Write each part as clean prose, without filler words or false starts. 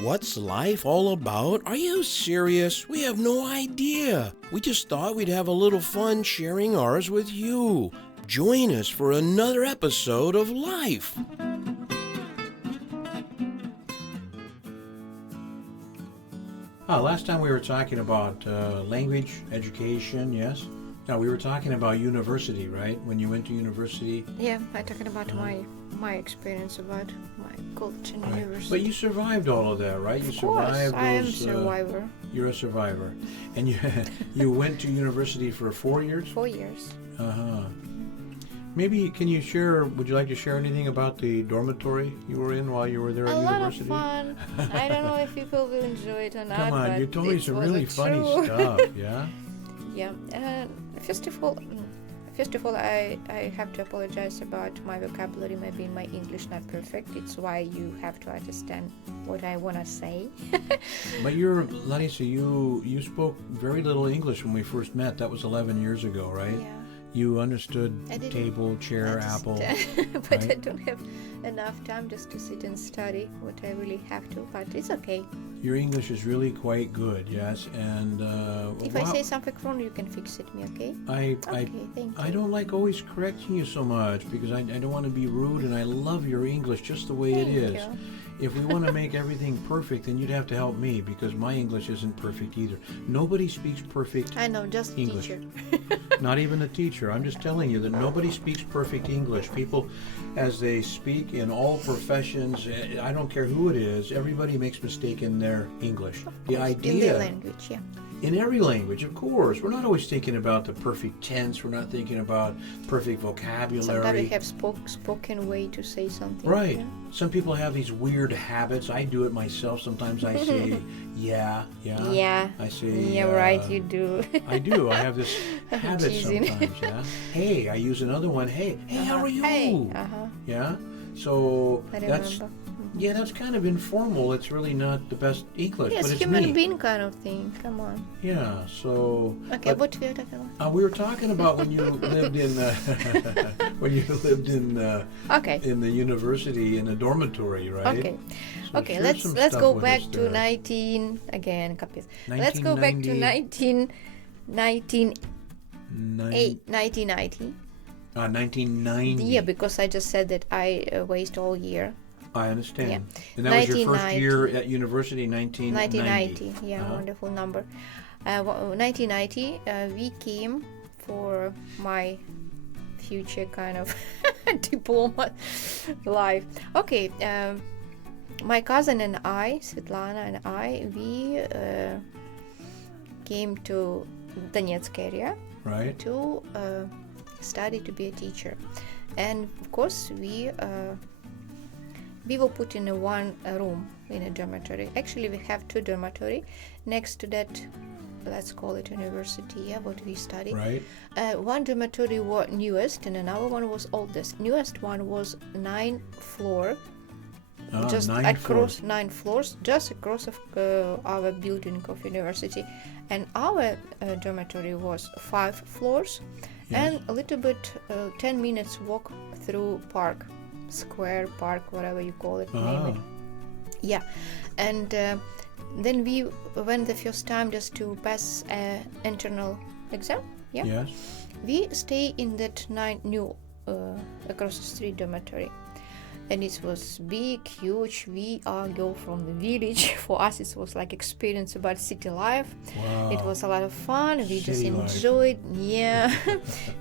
What's life all about? Are you serious? We have no idea. We just thought we'd have a little fun sharing ours with you. Join us for another episode of Life. Last time we were talking about language education, yes? Now we were talking about university, right? When you went to university? Yeah, I'm talking about my experience about my culture in university. But you survived all of that, right? You of course, survived I am a those, survivor. You're a survivor. And you went to university for 4 years? 4 years. Uh-huh. Maybe would you like to share anything about the dormitory you were in while you were there at university? A lot of fun. I don't know if people will enjoy it or not. Come on, you told me some really funny stuff, yeah? Yeah. First of all, I have to apologize about my vocabulary. Maybe my English not perfect. It's why you have to understand what I want to say. But Larisa, you spoke very little English when we first met. That was 11 years ago, right? Yeah. You understood table, chair, apple. But right? I don't have enough time just to sit and study what I really have to, but it's okay. Your English is really quite good, yes, and if I say something wrong, you can fix it me, okay? Thank you. I don't like always correcting you so much because I don't want to be rude, and I love your English just the way it is. Thank you. If we want to make everything perfect, then you'd have to help me because my English isn't perfect either. Nobody speaks perfect I know, just English. teacher. Not even a teacher. I'm just telling you that nobody speaks perfect English. People, as they speak in all professions, I don't care who it is, everybody makes mistake in their English. The idea in their language, yeah. In every language, of course. We're not always thinking about the perfect tense. We're not thinking about perfect vocabulary. Sometimes we have spoken way to say something. Right. Yeah? Some people have these weird habits. I do it myself. Sometimes I say, yeah. Yeah. I say, yeah, right, you do. I do. I have this habit Teasing. sometimes, yeah. Hey, I use another one. Hey, how are you? Hey, Yeah. So I that's remember. that's kind of informal. It's really not the best English, Yes, but it's human me. being kind of thing. Come on. Yeah. So. Okay, what we are talking about? We were talking about when you lived in Okay. in the university in a dormitory, right? Okay. So Okay, share let's some go stuff with back us to there. 19 again, copies. Let's go back to 1990. 1990. 1990. Yeah, because I just said that I waste all year. I understand. Yeah. And that was your first 1990. year at university, 1990. 1990, yeah, Uh-huh. wonderful number. 1990, we came for my future kind of diploma life. Okay, my cousin and I, Svetlana and I, we came to Donetsk area Right. to study to be a teacher, and of course we were put in one room in a dormitory. Actually, we have two dormitory next to that. Let's call it university. Yeah, what we study. Right. One dormitory was newest, and another one was oldest. Newest one was 9 floor, just 9 across floors. 9 floors, just across of our building of university, and our dormitory was 5 floors, Yes. and a little bit 10 minutes walk through park, square park, whatever you call it. Name it. Yeah, and then we went the first time just to pass internal exam. Yeah. Yes. We stay in that new across the street dormitory, and it was big, huge. We are go from the village. For us, it was like experience about city life. Wow. It was a lot of fun. We just City life. enjoyed. Yeah,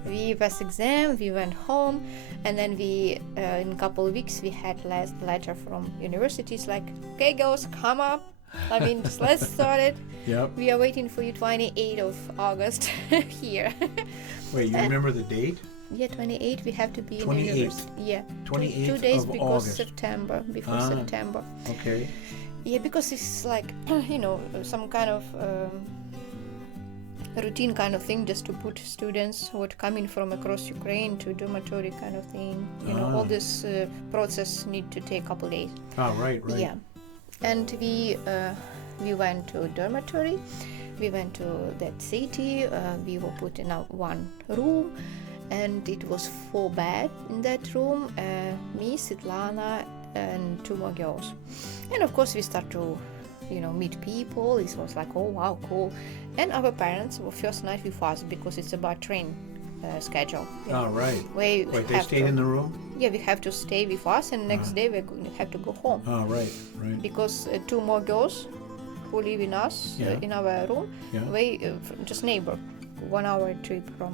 we passed exam. We went home, and then we in a couple of weeks we had last letter from universities like, okay, girls, come up. I mean, just let's start it. Yep. We are waiting for you 28th of August here. Wait, you remember the date? Yeah, 28. We have to be in 28th. university. Yeah, 28th 2 days of because August. September. Before Ah. September. Okay. Yeah, because it's like some kind of routine kind of thing, just to put students who are coming from across Ukraine to dormitory kind of thing. All this process need to take a couple days. Oh, right. Yeah, and we went to dormitory. We went to that city. We were put in one room, and it was 4 beds in that room. Me, Svetlana, and 2 more girls. And of course we start to, meet people. It was like, oh wow, cool. And our parents were first night with us because it's about train schedule. Oh, right. We Wait, they have stayed in the room? Yeah, we have to stay with us, and next day we have to go home. Oh, right. Because two more girls who live in us in our room, just neighbor, 1 hour trip from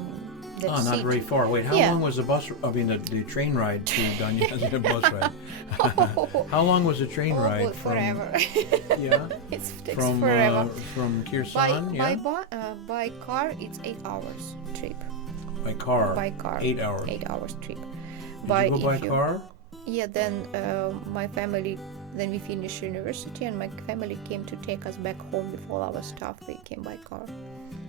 that seat. Not very far. Wait, how long was the the train ride to Donetsk? The bus ride. How long was the train ride? Forever. Yeah. It takes forever. From Kherson, by car, it's 8 hours trip. By car. 8 hours. 8 hours trip. Did you go by car? Yeah. Then my family. Then we finished university, and my family came to take us back home with all our stuff. We came by car.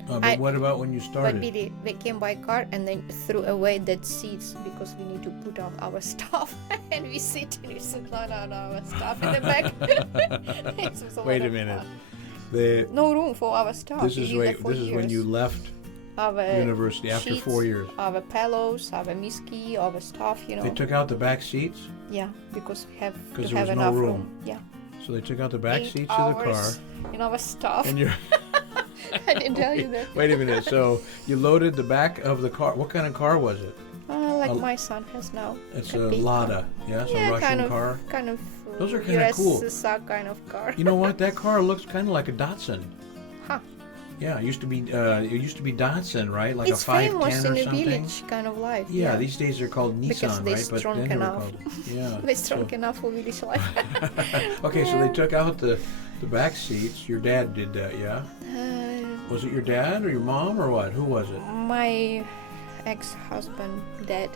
But what about when you started? But Billy, we came by car and then threw away that seats because we need to put out our stuff, and we sit on our stuff in the back. Wait a minute. No room for our stuff. This is when you left our university after sheets, 4 years. Our pillows, our miski, our stuff. They took out the back seats. Yeah, because we have to there have was enough no room. Yeah. So they took out the back 8 seats of the car. hours in our stuff. And you're. I didn't tell you that. Wait a minute. So you loaded the back of the car. What kind of car was it? Like my son has now. It's a Lada. Yes, a Russian car. Kind of. Those are kind of cool. USSR kind of car. You know what? That car looks kind of like a Datsun. Huh. Yeah, it used to be Datsun, right? Like it's a 510 or famous in something. a village kind of life. Yeah, these days they're called Nissan, they're right? But strong then they were enough. called. They're strong enough for village life. Okay, so they took out the back seats. Your dad did that, yeah? Was it your dad or your mom or what? Who was it? My ex-husband, dad.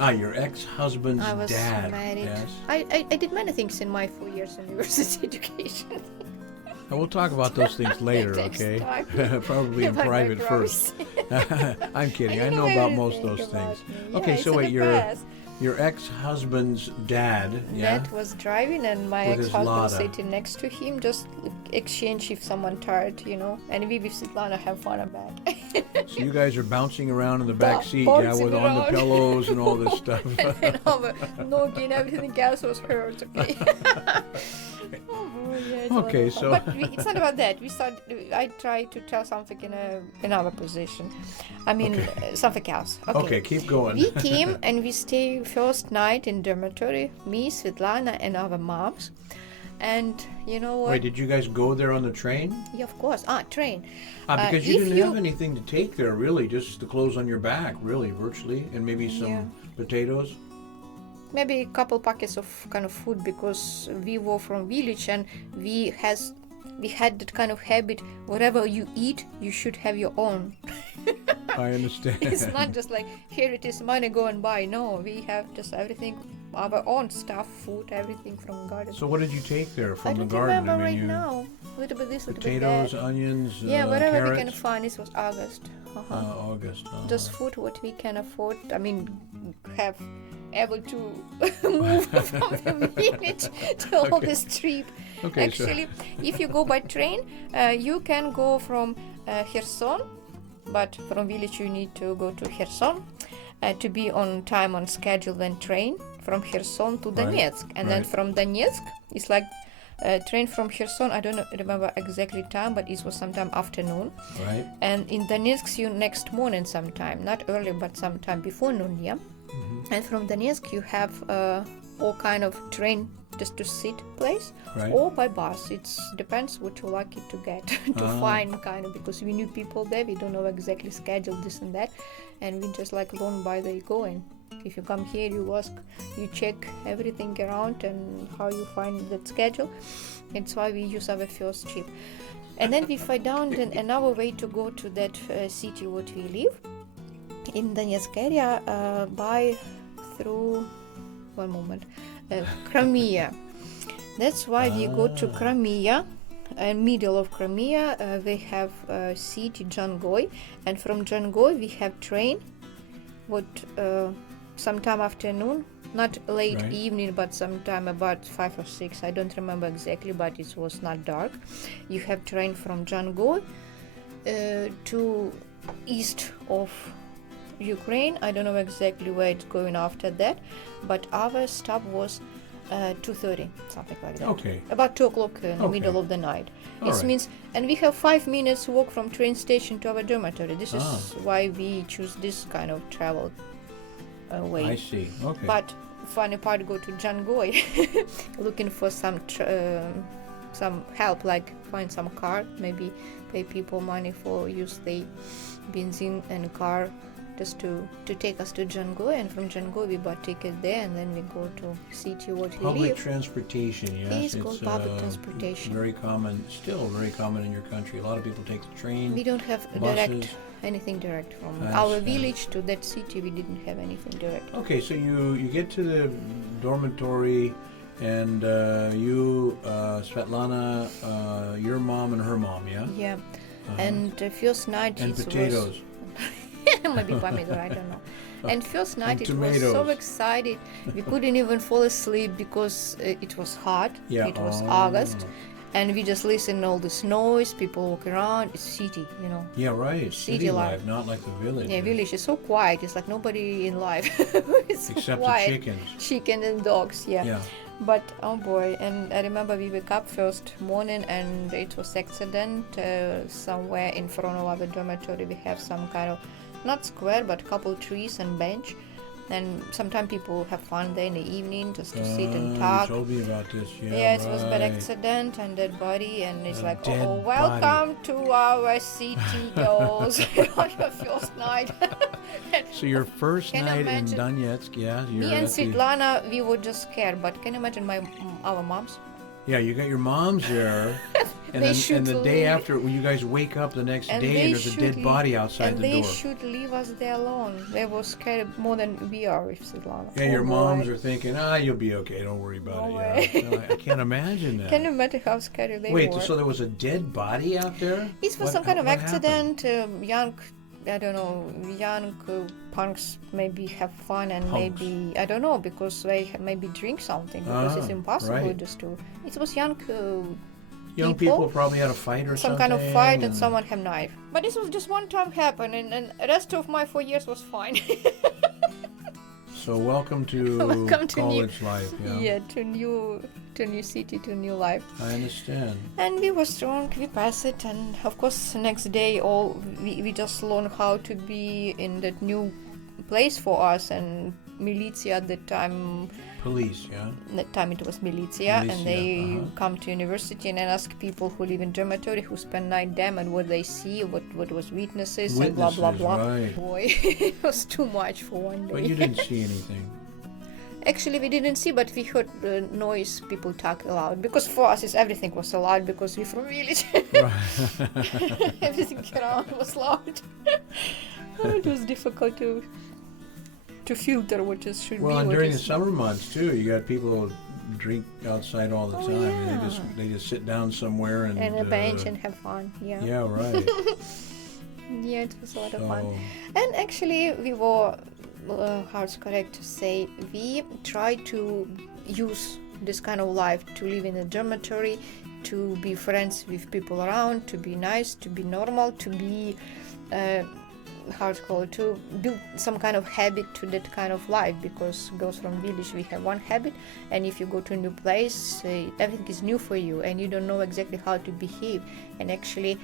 Your ex-husband's dad. I was married. Yes. I did many things in my 4 years university education. We'll talk about those things later, okay? Probably in private first. I'm kidding. I know about most of those things. Okay, so wait, your ex-husband's dad, Dad was driving, and my with ex-husband sitting next to him, just exchange if someone tired, and we with Svetlana have fun about. So you guys are bouncing around in the back seat, bouncing with on the around. pillows and all this stuff. And our nogi and everything else was hurt, okay? Okay, so but it's not about that. I try to tell something in our position. I mean, something else. Okay, keep going. We came and we stay first night in dormitory, me, Svetlana, and our moms. And you know what? Wait, did you guys go there on the train? Yeah, of course. Train. Because you didn't have anything to take there, really, just the clothes on your back, really, virtually, and maybe some potatoes. Maybe a couple packets of kind of food, because we were from village and we had that kind of habit. Whatever you eat, you should have your own. I understand. It's not just like, here it is, money, go and buy. No, we have just everything, our own stuff, food, everything from garden. So what did you take there from the I don't garden? remember right now. A little bit this, a little bit potatoes, that. onions, whatever carrots? we can find. This was August. August. Just food what we can afford. I mean, have able to move from the village to all this trip. Okay, actually, if you go by train, you can go from Kherson, but from village you need to go to Kherson to be on time, on schedule, then train from Kherson to Donetsk, and then from Donetsk it's like train from Kherson. I don't remember exactly time, but it was sometime afternoon. Right. And in Donetsk you next morning sometime, not early but sometime before noon. Yeah. Mm-hmm. And from Donetsk you have all kind of train just to sit place, or by bus. It depends what you lucky to get to find kind of, because we knew people there. We don't know exactly schedule this and that, and we just like learn by the going. If you come here, you ask, you check everything around and how you find that schedule. That's why we use our first trip. And then we find out another way to go to that city what we live in Donetsk area through Crimea. That's why we go to Crimea. In middle of Crimea, we have city Jangoy, and from Jangoy we have train. Sometime afternoon, not late evening, but sometime about 5 or 6. I don't remember exactly, but it was not dark. You have train from Jangoy to east of Ukraine. I don't know exactly where it's going after that, but our stop was 2:30, something like that. Okay. About 2 o'clock in the Okay. middle of the night. All It right. means, and we have 5 minutes walk from train station to our dormitory. This is why we choose this kind of travel way. I see. Okay. But funny part, go to Jangoy looking for some help, like find some car, maybe pay people money for use the benzene and car just to take us to Jangoy, and from Jangoy we bought ticket there, and then we go to city what we Public live. transportation, yes. It is called public transportation. Very common, still very common in your country. A lot of people take the train. We don't have buses. anything direct from I our understand. village to that city. We didn't have anything direct. Okay, so you get to the dormitory, and you, Svetlana, your mom and her mom, yeah? Yeah. And first night And it potatoes. was maybe pomidor, I don't know. And first night And it was so tomatoes. excited. We couldn't even fall asleep because it was hot. Yeah. It was August. And we just listen all this noise, people walk around. It's city, you know. Yeah, right. City life. not like the village. Yeah, village is so quiet. It's like nobody in life. It's so Except quiet. the chickens. Chicken and dogs, yeah. Yeah. But oh boy, and I remember we wake up first morning and it was accident somewhere in front of our dormitory. We have some kind of not square but couple trees and bench, and sometimes people have fun there in the evening just to sit and talk. You told me about this. Yeah, Yes, it was bad right. accident and dead body, and it's A like, dead oh, welcome to our city, girls, on your first night. So your first Can you night in imagine? Donetsk, yeah? You're Me and at the- Svetlana, we were just scared. But can you imagine our moms? Yeah, you got your moms there, and They then should and the day leave. after, when you guys wake up the next And day, they and there's a should dead body outside and the they door. should leave us there alone. They were scared more than we are with Svetlana. Yeah, your Oh, moms boy. are thinking, you'll be okay. Don't worry about No it. way. Yeah. No, I can't imagine that. Can you imagine how scary they Wait, were? so there was a dead body out there? It was some kind of what accident. Young, I don't know, young punks maybe have fun and Punks. maybe, I don't know, because they maybe drink something, because it's impossible right. just to. It was young Young people probably had a fight or some something. kind of fight and someone have knife. But this was just one time happen, and the rest of my 4 years was fine. So welcome to, Welcome to college life. Yeah. Yeah, to new city, to new life. I understand. And we were strong, we passed it, and of course next day we just learned how to be in that new place for us, and militia at the time. Police, yeah. That time it was militia, and Militia, they come to university and ask people who live in dormitory, who spend night there, and what they see, what was witnesses, and blah blah blah. Right. Boy, it was too much for one day. But you didn't see anything. Actually, we didn't see, but we heard noise, people talk aloud. Because for us, everything was so loud because we're from village. Everything around was loud. It was difficult to filter what just should Well, be. and what during the is- summer months too, you got people who drink outside all the Oh, time. And yeah. they just sit down somewhere and and a bench and have fun. Yeah. yeah, right. Yeah, it was a lot of fun. So, And actually, we were, how it's correct to say, we tried to use this kind of life to live in a dormitory, to be friends with people around, to be nice, to be normal, to be, how it's called, to build some kind of habit to that kind of life. Because girls from village, we have one habit, and if you go to a new place, everything is new for you, and you don't know exactly how to behave. And actually,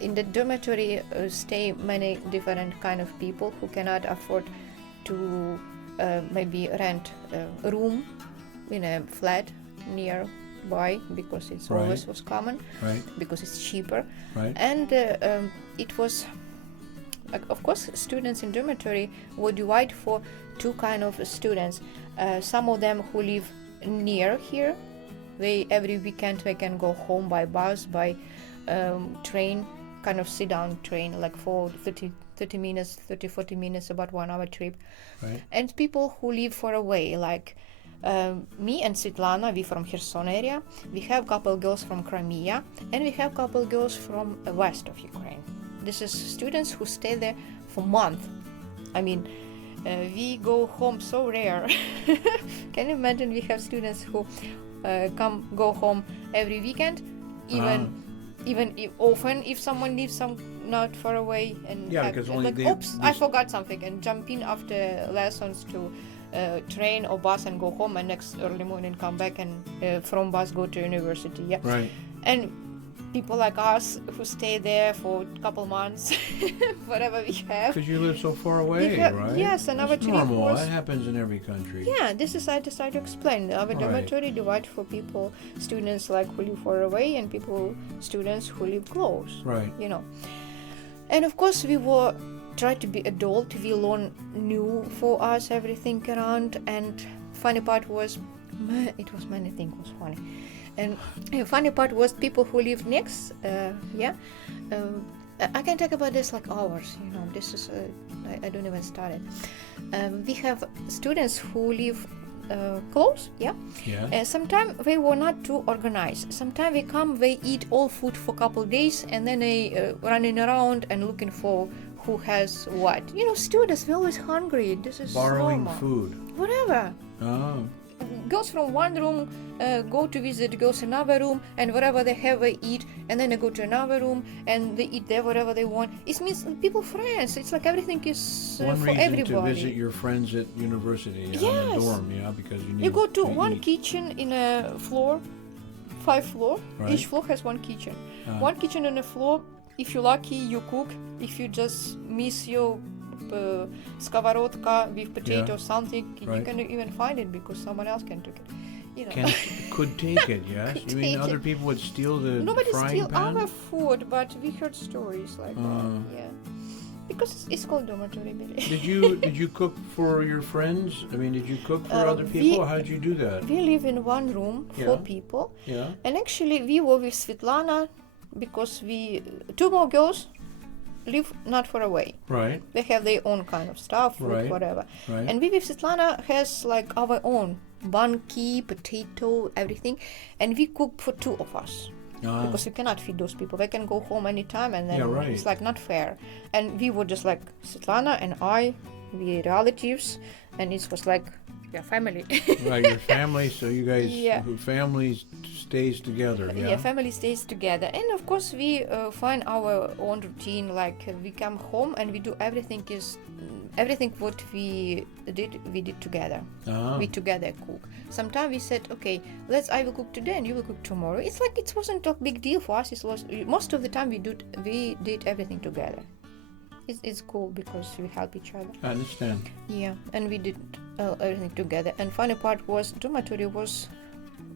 in the dormitory stay many different kind of people who cannot afford to maybe rent a room in a flat nearby, because it's Right. always was common, right, because it's cheaper. right. And it was, of course, students in dormitory were divided for two kind of students. Some of them who live near here, they every weekend they can go home by bus, by train, kind of sit down train, like for 30 minutes, 40 minutes, about 1 hour trip. Right. And people who live far away, like me and Svetlana, we from Kherson area. We have couple girls from Crimea, and we have couple girls from west of Ukraine. This is students who stay there for month. I mean, we go home so rare. Can you imagine? We have students who go home every weekend, even if often if someone lives some not far away, and Yeah, because only like, they- oops, I forgot something, and jump in after lessons to train or bus and go home, and next early morning come back and from bus go to university. Yeah. Right. And people like us who stay there for a couple months, whatever we have. Because you live so far away, right? Yes, and our That's trip normal. was. That happens in every country. Yeah, this is I decided to explain. Our dormitory divided for people, students like who live far away, and students who live close. Right. You know. And of course we were tried to be adult. We learn new for us everything around. And funny part was, it was many things was funny. And funny part was people who live next. I can talk about this like hours. You know, this is I don't even start it. We have students who live close. Yeah. Yeah. Sometimes they were not too organized. Sometimes they come, they eat all food for a couple of days, and then they running around and looking for who has what. You know, students, they're always hungry. This is Borrowing normal. food. Whatever. Oh. Girls from one room go to visit girls in another room, and whatever they have they eat, and then they go to another room and they eat there whatever they want. It means people friends. It's like everything is One for reason everybody. to visit your friends at university on the Yes. dorm, because you need You go to one eat. kitchen in a floor, 5 floor. Right. Each floor has one kitchen. Ah. One kitchen on the floor. If you're lucky, you cook. If you just miss your skовородka with potato or something, you Right. can even find it because someone else can take it. You know. Could take it, yes? Could You mean take other it. people would steal the Nobody frying steal pan? our food, but we heard stories like that. Yeah, because it's called dormitory. Did you cook for your friends? I mean, did you cook for other we- people? How did you do that? We live in one room, Yeah. 4 people, Yeah. and actually we were with Svetlana because 2 more girls live not far away. Right. They have their own kind of stuff, food, Right. whatever. Right. And we with Svetlana has like our own bunky, potato, everything, and we cook for 2 of us. Because we cannot feed those people. They can go home anytime, and then Yeah, right. it's like not fair. And we were just like Svetlana and I, we relatives, and it was like family. Right, your family, so you guys, Yeah. family stays together, yeah? Yeah, family stays together. And of course we find our own routine, like we come home and we do everything what we did together. Ah. We together cook. Sometimes we said, okay, I will cook today and you will cook tomorrow. It's like it wasn't a big deal for us. It was most of the time we did everything together. It's cool because we help each other. I understand. Yeah, and we did everything together. And funny part was dormitory was,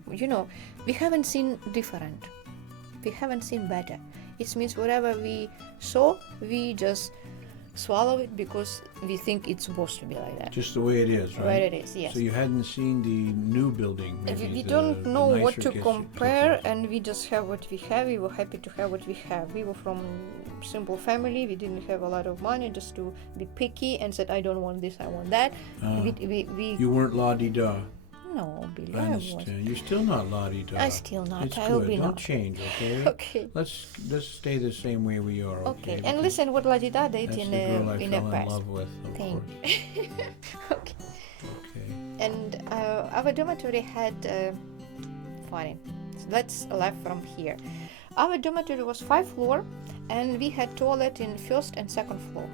we haven't seen different. We haven't seen better. It means whatever we saw, we just swallow it because we think it's supposed to be like that. Just the way it is, right? Where it is, yes. So you hadn't seen the new building, maybe We the don't know what nicer to kitchen- compare, kitchens. and we just have what we have. We were happy to have what we have. We were from simple family. We didn't have a lot of money, just to be picky and said, I don't want this, I want that. We You weren't la-di-da. no, Billy, I I was. understand. You're still not la-di-da. I still not. It's I good. will be Don't not. change, okay? Okay. Let's stay the same way we are, okay? Okay. And listen, what Ladida did That's in the girl I a fell in past. love with, of Thank. course. Okay. Okay. And our dormitory had funny. Let's laugh from here. Our dormitory was 5 floor, and we had toilet in 1st and 2nd floor.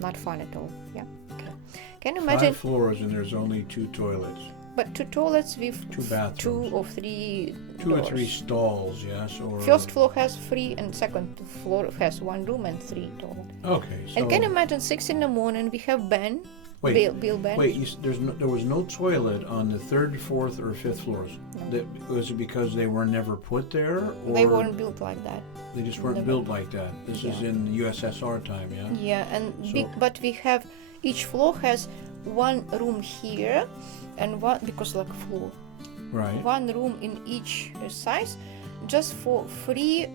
Not fun at all. Yeah. Okay. Can you imagine? 5 floors and there's only 2 toilets. But 2 toilets with 2 bathrooms. 2 or 3 2 or doors. 3 stalls, yes? Or 1st floor has 3, and 2nd floor has 1 room and 3 toilet. Okay, so... And can you imagine 6 in the morning we have Ben, Bill Ben. Wait, there was no toilet on the 3rd, 4th, or 5th floors. Was it because they were never put there, or They weren't built like that. they just weren't never- built like that? This is Yeah. in USSR time, yeah? Yeah, and So- but we have each floor has 1 room here, and one because like floor, Right. 1 room in each size, just for free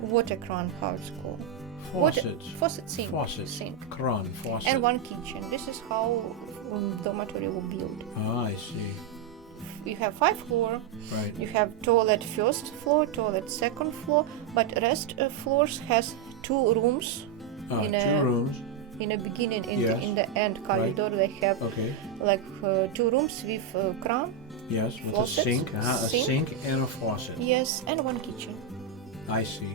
water cran, how it's called. Faucets. Faucet sink. Faucets. Sink. Kran, faucet. And 1 kitchen. This is how dormitory will build. Ah, I see. You have 5 floor. Right. You have toilet 1st floor, toilet 2nd floor, but rest floors has 2 rooms. Ah, in 2 a- rooms. In the beginning, Yes. in the end corridor, they have Okay. like 2 rooms with kran. Yes, with Faucets. a sink. A Sink. sink and a faucet. Yes, and 1 kitchen. I see.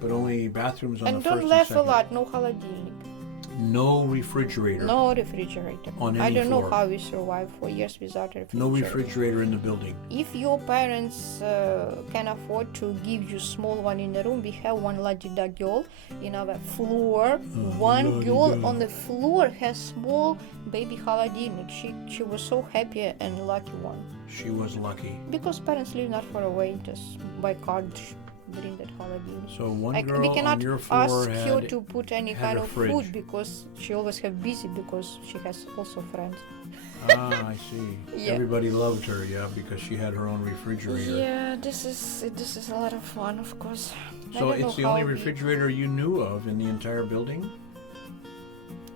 But only bathrooms on And the don't first laugh and a second. lot, no холодильник. No refrigerator. No refrigerator. On I any don't know floor. how we survived for years without a refrigerator. No refrigerator in the building. If your parents can afford to give you small one in the room, we have one la-di-da girl in our floor. One girl la-di-da. on the floor has small baby холодильник. She was so happy and lucky one. She was lucky. Because parents live not far away, just by car bring that холодильник. So one Like, girl we cannot on your floor ask her had to put any had kind a of fridge. food because she always have busy because she has also friends. Ah, I see. Yeah. Everybody loved her, yeah, because she had her own refrigerator. Yeah, this is a lot of fun, of course. I So don't know it's the only how refrigerator you knew of in the entire building?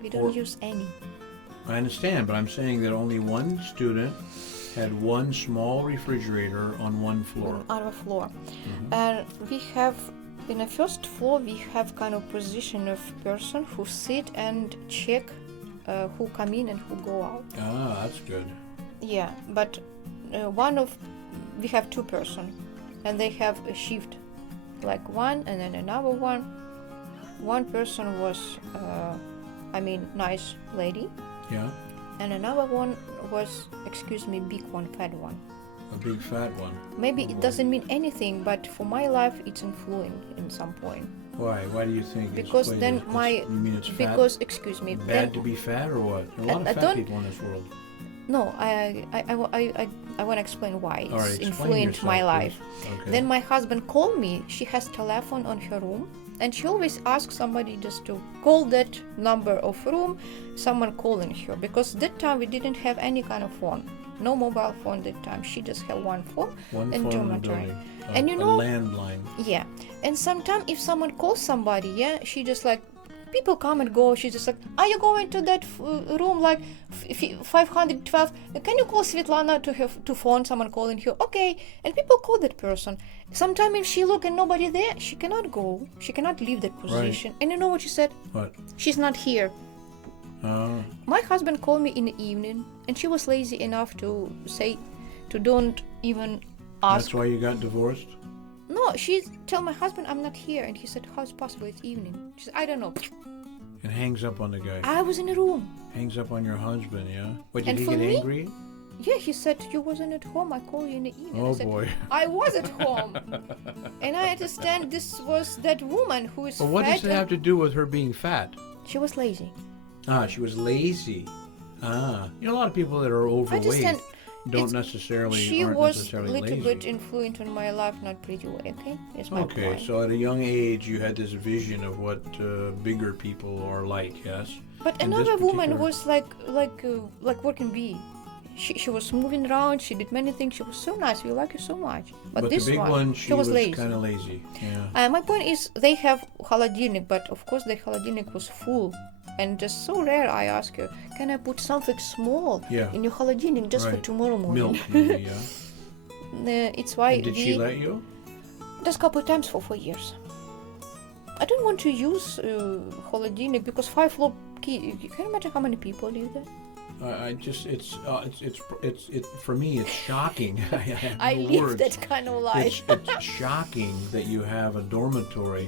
we don't or- use any. I understand, but I'm saying that only one student had one small refrigerator on one floor. On our floor. Mhm. And we have, in the first floor, we have kind of position of person who sit and check who come in and who go out. Ah, that's good. Yeah, but we have two person, and they have a shift, like one and then another one. One person was, nice lady, Yeah, and another one was, big one, fat one. a big fat one. Maybe Oh, it boy. doesn't mean anything, but for my life, it's influencing in some point. Why? Why do you think? Because wait, then you mean it's fat? because Bad then, to be fat or what? There are a lot I of fat don't- people in this world. no, I want to explain why All right, it's explain influenced my yourself, life. please. Okay. Then my husband called me. She has telephone on her room, and she always asks somebody just to call that number of room. Someone calling her because that time we didn't have any kind of phone, no mobile phone that time. She just had one phone. One and phone in the dormitory. building. And you a know- landline. Yeah, and sometimes if someone calls somebody, yeah, she just like people come and go. She's just like, are you going to that room like 512? Can you call Svetlana to phone someone calling her? Okay, and people call that person. Sometimes if she look and nobody there, she cannot go. She cannot leave that position. And you know what she said? What? She's not here. Oh, My husband called me in the evening, and she was lazy enough to say, to don't even ask. that's why you got divorced? No, she tell my husband I'm not here, and he said, how is possible? It's evening. She said, I don't know. It hangs up on the guy. I was in a room. Hangs up on your husband, yeah? What, did And he for get me- angry? Yeah, he said you wasn't at home. I called you in the evening. Oh I said, boy. I was at home, and I understand this was that woman who is Well, what fat. does it have to do with her being fat? She was lazy. Ah, she was lazy. Ah, you know, a lot of people that are I overweight understand. don't It's- necessarily She aren't was a necessarily little lazy. bit influenced on my life, not pretty way. Okay, that's my Okay, point. so at a young age, you had this vision of what bigger people are like. Yes. But in this another woman particular- was like working bee. She was moving around. She did many things. She was so nice. We like her so much. But this the big one, she was was lazy. kind of lazy. Yeah. My point is, they have холодильник, but of course the холодильник was full, and just so rare. I asked her, "Can I put something small Yeah. in your холодильник just for Right. tomorrow morning?" Milk, maybe, yeah. It's why And did she let you? just couple times for 4 years. I don't want to use холодильник because 5 floor key. You can imagine how many people live there. I just, it's for me, it's shocking. I have I no live words. that kind of life. It's shocking that you have a dormitory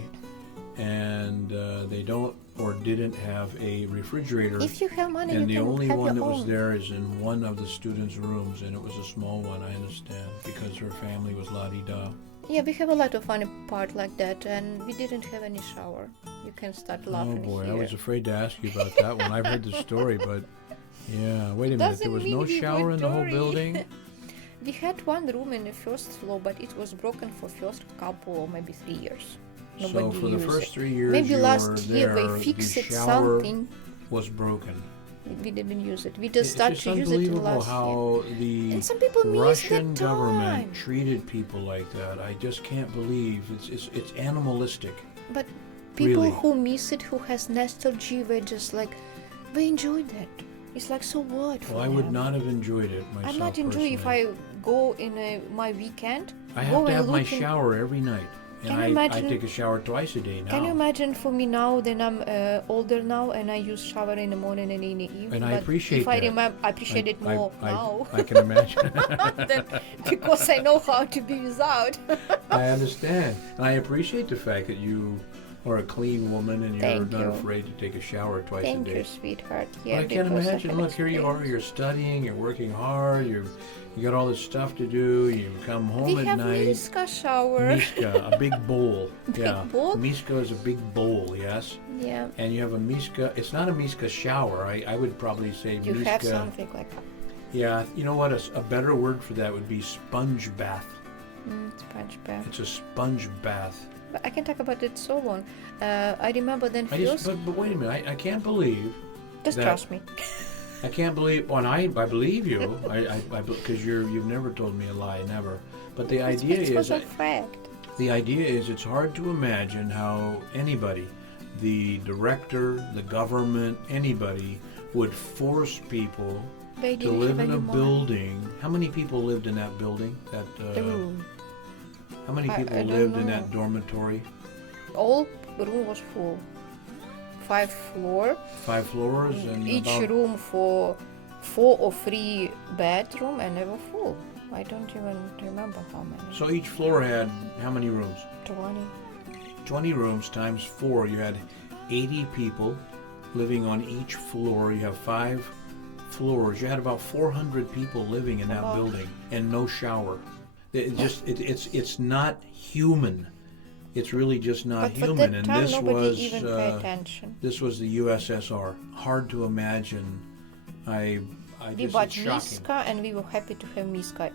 and they don't or didn't have a refrigerator. If you have money, And the you can only have one your that was own. there is in one of the students' rooms, and it was a small one, I understand, because her family was la-di-da. Yeah, we have a lot of funny part like that, and we didn't have any shower. You can start Oh laughing boy, here. I was afraid to ask you about that one. I've heard the story, but yeah, wait a minute, there Doesn't was mean no we shower were in the whole dirty. building? We had one room in the first floor, but it was broken for first couple or maybe 3 years. So Nobody for the used first it. 3 years Maybe you last were year there, they fixed the it shower something. was broken. We didn't use it. We just It's started just to use it unbelievable last year. how the And some people miss Russian that government time. treated people like that. I just can't believe it's animalistic. But people Really? who miss it, who has nostalgia, they just like, they enjoyed that. It's like, so what? for Well, I would them? not have enjoyed it myself. I'm not enjoying if personally. I go in my weekend. I go have to and have my look in- shower every night, and Can you I imagine- take a shower twice a day now. Can you imagine for me now that I'm older now and I use shower in the morning and in the evening? And I but appreciate if I that. remember, I appreciate it more now I can imagine. than because I know how to be without. I understand, and I appreciate the fact that you or a clean woman, and you're Thank not you. afraid to take a shower twice Thank a day. you, sweetheart. But Yeah, I can't because imagine. have Look, here you are. experience. You're studying. You're working hard. You got all this stuff to do. You come home We at have night. Miska shower. Miska, a big bowl. Yeah. bowl? Miska is a big bowl. Yes. Yeah. And you have a Miska. It's not a Miska shower. I would probably say You Miska. have something like Yeah. You know what? A better word for that would be sponge bath. sponge bath. It's a sponge bath. But I can talk about it so long. I remember then first. But wait a minute. I can't believe. Just that- trust me. I can't believe. Well, I believe you. Because you've never told me a lie, never. But the idea It was is. a fact. The idea is it's hard to imagine how anybody, the director, the government, anybody, would force people They to didn't live have in a any money. building. How many people lived in that building? The room. How many I people don't lived in know. that dormitory? All room was full. 5 floor. 5 floors and Each about, room for 4 or 3 bedroom and they were full. I don't even remember how many. So each floor had how many rooms? 20. 20 rooms times 4. You had 80 people living on each floor. You have 5 floors. You had about 400 people living in that About. building and no shower. It's not human. It's really just not But for human. that And time, this nobody was even pay attention. this was the USSR. Hard to imagine. I We just bought it's shocking. Miska and we were happy to have Miska.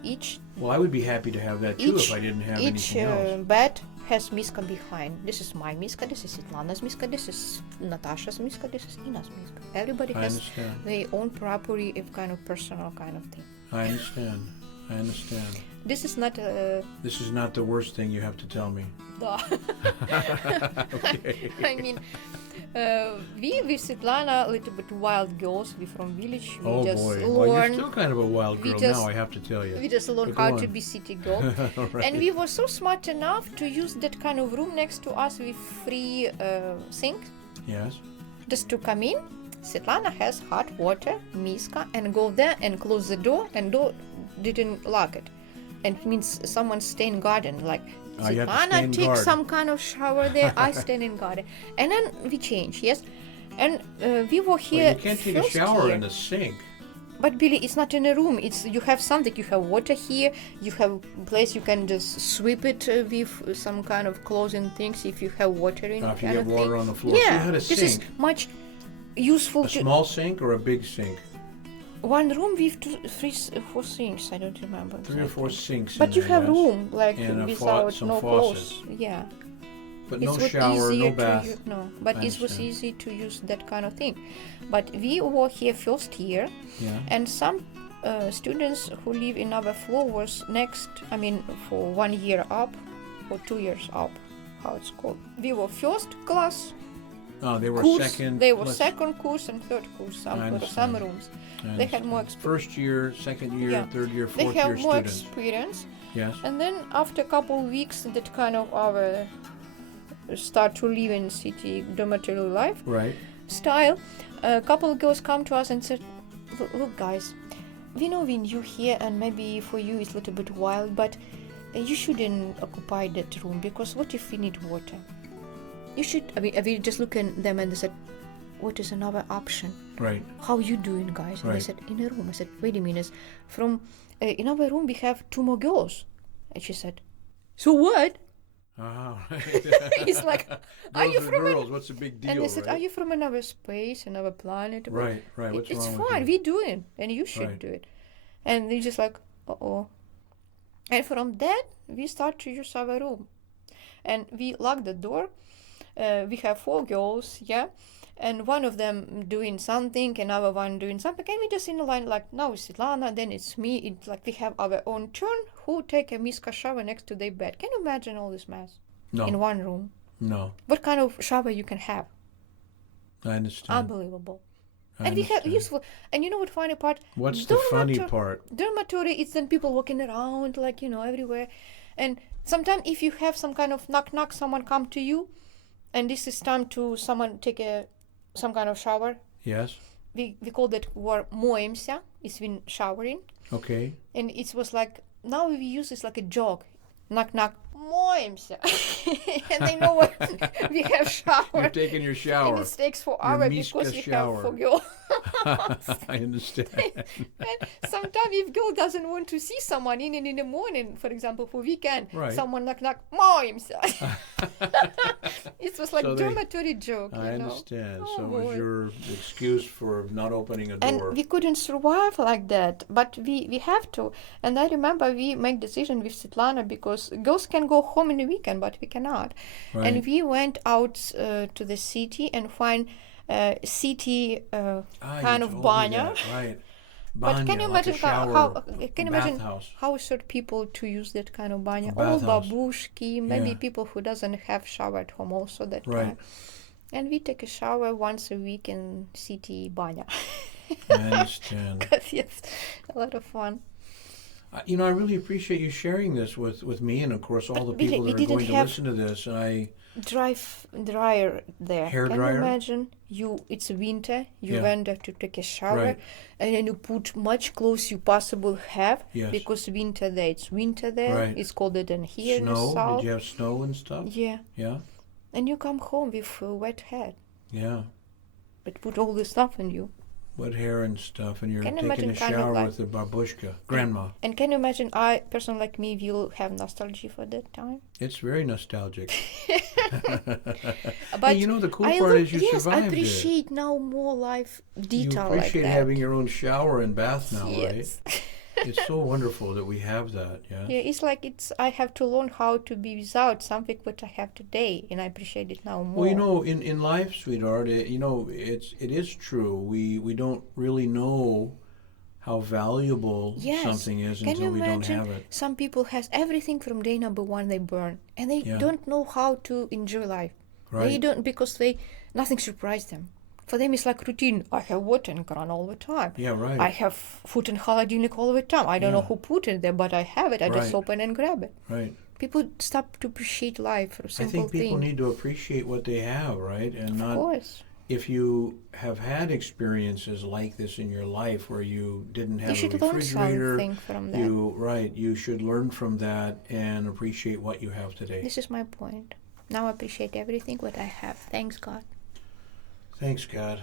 Well, I would be happy to have that too if I didn't have each anything else. bed has Miska behind. This is my Miska, this is Svetlana's Miska, this is Natasha's Miska, this is Ina's Miska. Everybody I has understand. their own property, if kind of personal kind of thing. I understand. I understand. This is not This is not the worst thing you have to tell me. Okay. I mean, we with Svetlana, a little bit wild girls. We from village. We Oh just boy. Well, you're learn. still kind of a wild we girl just- now, I have to tell you. We just learn But go how to on. be city girl. Right. And we were so smart enough to use that kind of room next to us with free sink. Yes. Just to come in, Svetlana has hot water, Miska, and go there and close the door, and door didn't lock it. And it means someone stay in garden, like Oh, you have to stay Svetlana in take guard. some kind of shower there, I stand in garden. And then we change, yes. And we were here Well, you can't take a first shower year. in the sink. But Billy, it's not in a room. It's you have something. You have water here. You have place you can just sweep it with some kind of clothing things if you have water in. If you kind get of water thing. on the floor. So you Yeah, had a this is sink. much useful A to small sink or a big sink? one room with 4 sinks. I don't remember. 3 or 4 exactly. sinks in But you there, have yes. room like And a without some no faucets. clothes. Yeah. But It no was shower, easier no bath. no, but I it was understand. easy to use that kind of thing. But we were here first year. Yeah. And some students who live in our floor was next, I mean, for 1 year up or 2 years up, how it's called. We were first class Oh, they were course. second. They were let's- second course and third course. I Some understand. rooms. I They had more understand. First year, second year, Yeah. third year, They fourth year have more students. experience. Yes. And then after a couple of weeks, that kind of our start to live in city dormitory life Right. style, a couple of girls come to us and said, look guys, we know we're new here and maybe for you it's a little bit wild, but you shouldn't occupy that room because what if we need water? You should, I mean, we just look at them and they said, what is another option? Right. How you doing guys? And they Right. said, in a room. I said, wait a minute, from in our room we have 2 more girls. And she said, so what? Oh, It's like, are you Girls from an- girls? What's the big deal? And they said, right? are you from another space, another planet? Right, right. What's It's wrong fine, with you? we do it, and you should Right. do it. And they just like, uh-oh. And from that, we start to use our room. And we lock the door. We have 4 girls, yeah? And one of them doing something, another one doing something. And we just in a line, like, now it's Svetlana, then it's me. It's like we have our own turn. Who take a Miska shower next to their bed? Can you imagine all this mess No. in one room? No. What kind of shower you can have? I understand. Unbelievable. I And we have understand. useful. And you know what funny part? What's the funny Dormitory- part? Dormitory, it's then people walking around, like, you know, everywhere. And sometimes if you have some kind of knock, someone come to you, and this is time to someone take some kind of shower. Yes. We call that word moemся, it's been showering. Okay. And it was like, now we use this like a joke. Knock, моемся. And they know what we have shower. You're taking your shower. And it takes 4 hours because we have for girl. I understand. And sometimes if girl doesn't want to see someone in the morning, for example, for weekend, Right. someone knock, моемся. It was like So they- dormitory joke, I you know. understand. Oh, So it was boy. your excuse for not opening a And door. we couldn't survive like that, but we have to. And I remember we make decision with Svetlana because girls can go home in the weekend, but we cannot. Right. And we went out to the city and find city kind you of told me banya. that, Right. But can Banya, you like a imagine shower, can you imagine bathhouse. how should people to use that kind of banya? A All bathhouse. babushki, maybe Yeah. people who doesn't have shower at home also that Right. time. And we take a shower once a week in city banya. I understand. Yes, a lot of fun. You know, I really appreciate you sharing this with me and, of course, all the But we people that are didn't going to have- listen to this. And Dryer there. Hair Can dryer? you imagine? It's winter. You Yeah. went there to take a shower, Right. and then you put much clothes you possible have Yes. because winter there. It's winter there. Right. It's colder than here in the snow? south. Did you have snow and stuff? Yeah, Yeah? and you come home with a wet head, Yeah. but put all the stuff on you. Wet hair and stuff, and you're Can you taking imagine a kind of shower like- with the babushka, grandma. And can you imagine? I person like me will have nostalgia for that time. It's very nostalgic. But and you know, the cool I part look- is you yes, I survived it. appreciate now more life You detail appreciate like that. having your own shower and bath now, Yes. right? It's so wonderful that we have that, yeah? Yeah, it's like I have to learn how to be without something what I have today, and I appreciate it now more. Well, you know, in life, sweetheart, it is true. We don't really know how valuable Yes. something is Can until you we don't imagine? have it. Some people has everything from day number one they burn, and they Yeah. don't know how to enjoy life. They Right. don't because nothing surprised them. For them, it's like routine. I have water in Quran all the time. Yeah, right. I have food in холодильник all the time. I don't know Yeah. who put it there, but I have it. I just Right. open and grab it. Right. People stop to appreciate life for I simple think people things. need to appreciate what they have, right? And Of not course. if you have had experiences like this in your life where you didn't have You a should learn refrigerator, something from that. you should learn from that and appreciate what you have today. This is my point. Now I appreciate everything what I have. Thanks God. Thanks, God.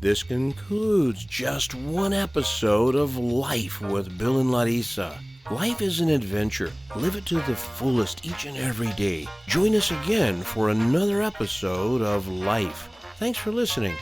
This concludes just one episode of Life with Bill and Larisa. Life is an adventure. Live it to the fullest each and every day. Join us again for another episode of Life. Thanks for listening.